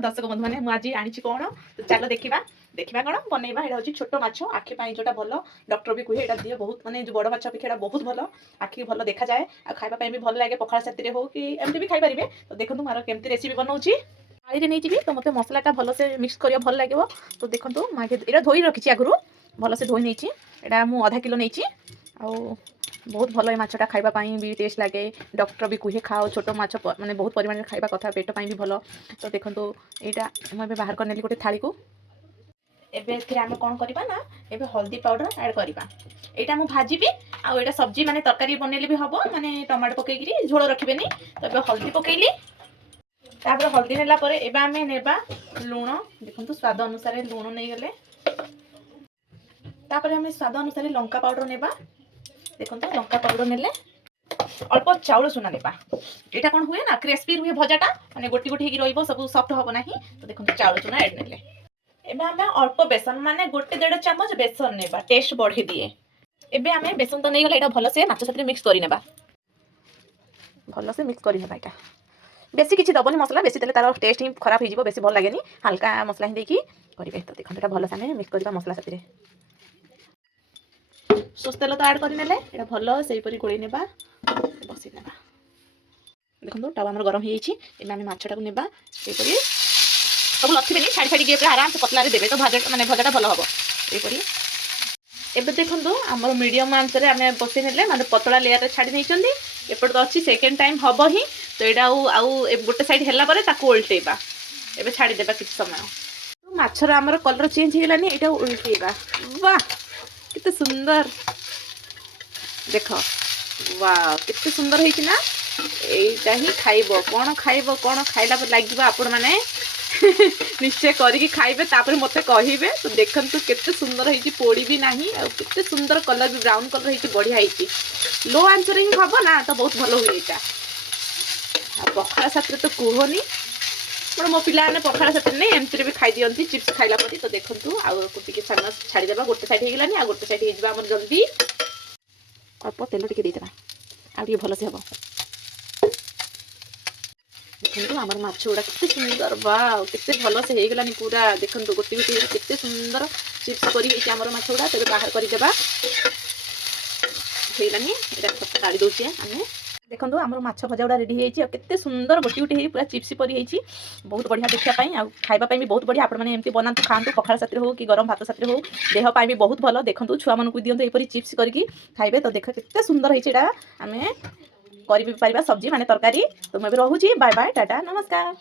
दर्शक बंधु मैंने मुझे आनी कौन तो चलो देखा देखा कौन बनइबा यहाँ हूँ छोट माछ आखि जोटा भल डॉक्टर भी कहे यहाँ दिए बहुत माने जो बड़ माछ अपेक्षा बहुत भल आखि भल देखा जाए आ खावाई भी भल लगे पखाड़ साथी हो कि एमती भी खाई तो देखो मार केमती रेसिपी बनाऊँगी थाली नहीं जी तो मतलब मसलाटा भल से मिक्स करा भल लगे तो देखो यहाँ धोई रखी आगु भल से धोई नहीं यहाँ मुझे आधा किलो नहीं बहुत भल ये माछटा खावाई भी टेस्ट लगे डॉक्टर भी कहे खाओ छोट माछ माने बहुत परिमाण खावा कथा पेट भी भल तो देखो यहाँ मुझे बाहर कर नेली गोटे थाली को एबे आम कौन करवा ना एबे हल्दी पाउडर ऐड करवा यहाँ मुझे भाजी आटा सब्जी माने तरकारी बनइले भी हम माने टमाटो पकईकि झोल रखिबेनी तो ये हल्दी पकईली तापर हल्दी नेला परे एबे आमे नेबा लुण देखो स्वाद अनुसार लुण नहीं गले तापर आमे स्वाद अनुसार लंका पाउडर नेबा देखो लंका पाउडर नेले अल्प चाउल चूना नेबा यहाँ कौन हुए ना क्रिस्पी रुहे भजाटा माने गोटी गोटी हो सब सफ्ट हम ना तो देखो चाउल चूना एड नेले एबे आमे अल्प बेसन माने गोटे 1.5 चामच बेसन नेबा टेस्ट बढ़े दिए एबे आमे बेसन तो नहीं गले एटा भल से माछ साथी मिक्स करि नेबा भल से मिक्स करि नेबा एटा बेसी किछि दबनी मसला बेसी देले तार टेस्ट ही खराब हो बेसी भल लागेनी हल्का मसला ही देकी करिवे तो देखो एटा भल से आमे मिक्स करबा मसला साथी सोस तेल तो ऐड कर नेले एटा भल से परी गोळी नेबा बसी नेबा देखो टावा हमर गरम हो जाइए आम माछटा को नेबा सेपरी सब लथिबेनी छाड़ी छाड़ी दिए आराम से पतला देवे तो भाजा माने भजाटा भल हम यहपरी एबे देखो आम मीडियम आंच में आम बसई ने माने पतला लेयर छाड़ी नहीं एपट तो अच्छी सेकेंड टाइम हम ही तो यहाँ गोटे साइड है ताको उल्टेबा एबे छाड़ी देबा किछ समय तो माछर आमर कलर चेंज हो गलानी एटा उल्टेबा वाह कितने सुंदर देख वाह कितने सुंदर होइछि ना एटा ही खाइब कौन खाइला लगे आपण मैंने निश्चय करिकी खाइबे तापर मते कहिबे तो देखंतु केते सुंदर होइछि पोड़ी भी नाही आ केते सुंदर कलर भी ब्राउन कलर होइछि बढ़िया होइछि लो आंचर ही खाबो ना तो बहुत भलो हुए एटा आ पखाड़ा साथरे तो कुहोनी पर मो पिला ने पखाड़ा साथरे नहीं एमती भी खाई दियंती चिप्स खाइला परी तो देखंतु आ टिके फेमस छाड़ी देबा गोटे साइड हे गेलानी आ गोटे साइड हे जिबा हमर जल्दी अल्प तेल टिके देइतबा आ टिके भलो से हबो देखो आम माछ गुड़ा के सुंदर वाह के भल से हो गलानी पूरा देखो गोटे गोटे के सुंदर चिप्स कर माछ गुड़ा तेज बाहर करदेबा होलानी काढ़ी दौचे आम देखो आम माछ भजा गुड़ा रेडी होते सुंदर गोटे गोटे पूरा चिप्स परी बहुत बढ़िया देखापी आ खावाई भी बहुत बढ़िया आप एमती बनातु खातु पखाड़ साथी हो कि गरम भात साथी हो देहपाई भी बहुत भल देखो छुआ मानक दिंतु यहपरी चिप्स करके खाइबे तो देख के सुंदर होता आम कर सब्जी माने तरकारी तो मैं रोची बाय बाय टाटा नमस्कार।